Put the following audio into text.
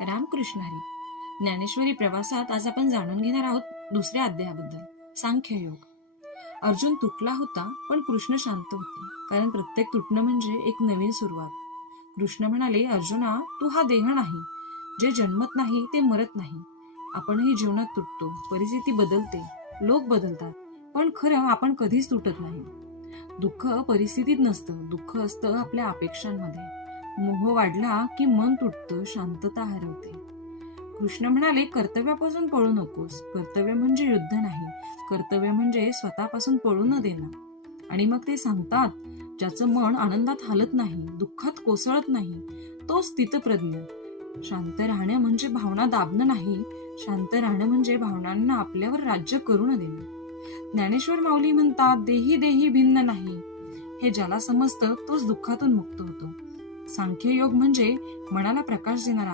रामकृष्ण हरी. ज्ञानेश्वरी प्रवासात आज आपण जाणून घेणार आहोत दुसऱ्या अध्यायाबद्दल सांख्य योग. अर्जुन तुटला होता पण कृष्ण शांत होते कारण प्रत्येक तुटणं म्हणजे एक नवीन सुरुवात. कृष्ण म्हणाले अर्जुना तू हा देह नाही. जे जन्मत नाही ते मरत नाही. आपणही जीवनात तुटतो परिस्थिती बदलते लोक बदलतात पण खरं आपण कधीच तुटत नाही. दुःख परिस्थितीत नसतं दुःख असतं आपल्या अपेक्षांमध्ये. मोह वाढला की मन तुटतं शांतता हरवते. कृष्ण म्हणाले कर्तव्यापासून पळू नकोस. कर्तव्य म्हणजे युद्ध नाही. कर्तव्य म्हणजे स्वतःपासून पळू न देणं. आणि मग ते सांगतात ज्याचं मन आनंदात हालत नाही दुःखात कोसळत नाही तो स्थितप्रज्ञ शांत राहणं म्हणजे भावना दाबणं नाही. शांत राहणं म्हणजे भावनांना आपल्यावर राज्य करू न देणं. ज्ञानेश्वर माऊली म्हणतात देही देही भिन्न नाही. हे ज्याला समजतं तोच दुःखातून मुक्त होतो. सांख्ययोग म्हणजे मनाला प्रकाश देणारा